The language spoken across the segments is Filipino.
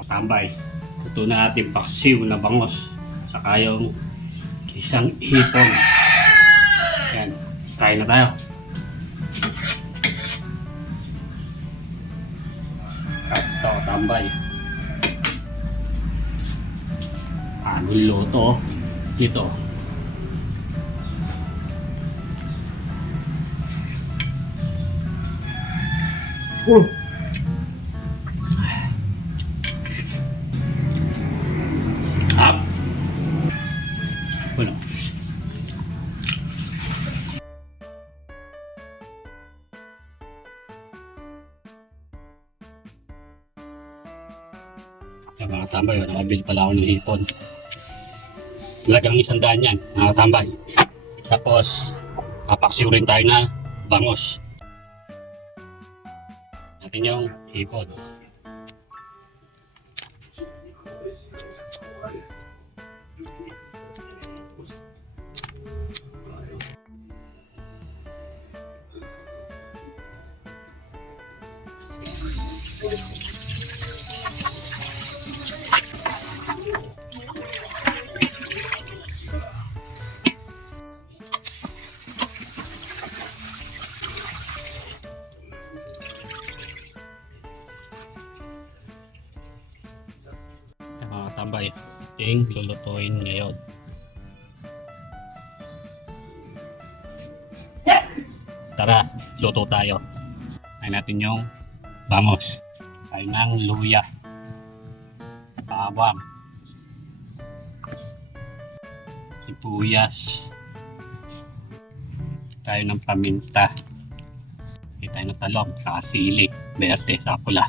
mga tambay. Ito na ating paksiw na bangos. Saka yung isang hipon. Yan. Kain na tayo. Ito, tambay. Anong luto dito? Up. Bueno. Yung mga tambay, nakabili pala ako ng hipon. Talagang 100 yan, mga tambay. Tapos, papaksiw rin tayo na bangos. Natin yung hipon. Mga tambay, ating lulutuin ngayon. Tara, luto tayo. Kain natin yung bangos. Kain ng luya, bawang, sibuyas, tayo ng paminta, tayo ng talong, saka sili, berde, saka pula.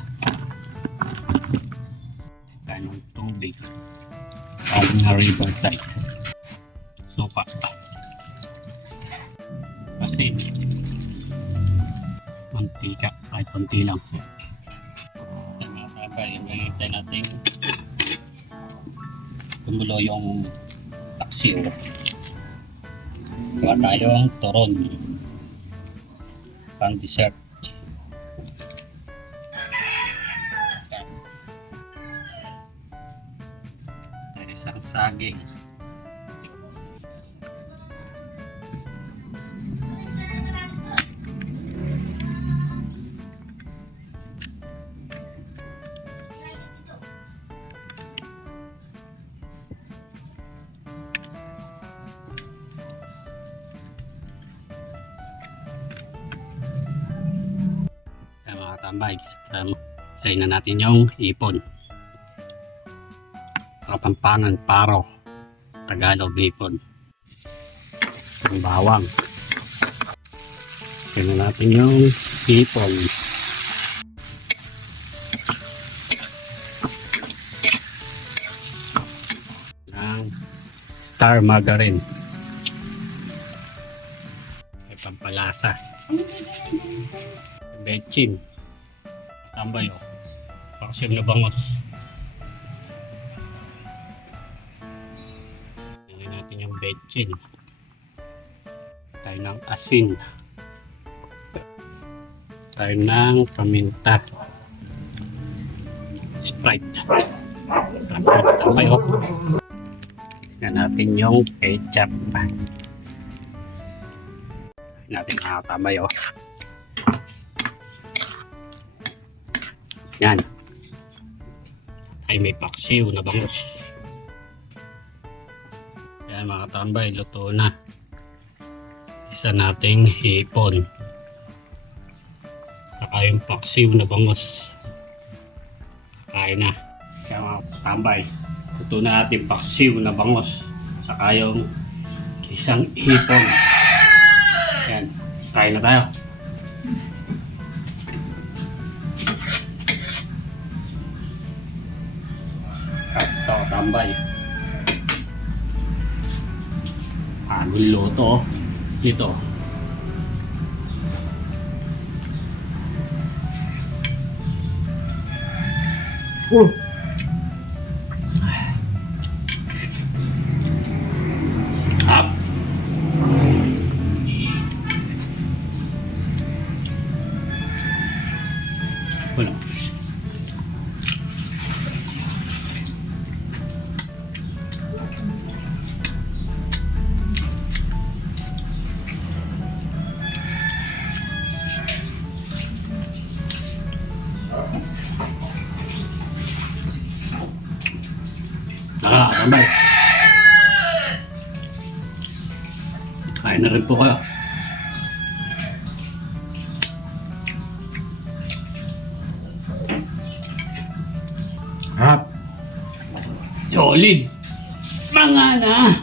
Tayo ng tubig, tayo na river type, suka, asin, mantika, kahit konti lang. Hintay natin kumulo yung paksiw. Gawa tayong turon pang dessert. Isang saging. Tambay, isayin na natin yung hipon. Kapampangan, paro, Tagalog hipon. Ang bawang. Isayin na natin yung hipon. Ng star margarine. May pampalasa. Bechin. Tambay o. Paksiw na bangos. Tingnan natin yung bechin. Tayo ng asin. Tayo ng paminta. Sprite. Tambay o. Tingnan natin yung ketchup. Tingnan natin mga tambay o. Yan. Ay may paksiw na bangos. Yan mga tambay, luto na. Isa nating hipon. Saka yung paksiw na bangos. Kain na. Yan mga tambay, luto na ating paksiw na bangos. Saka yung isang hipon. Yan. Kain na tayo. Ito, tambay. Anong luto dito? Up. Bueno. Tambay. Kain na rin po kayo. Harap. Solid. Mga na.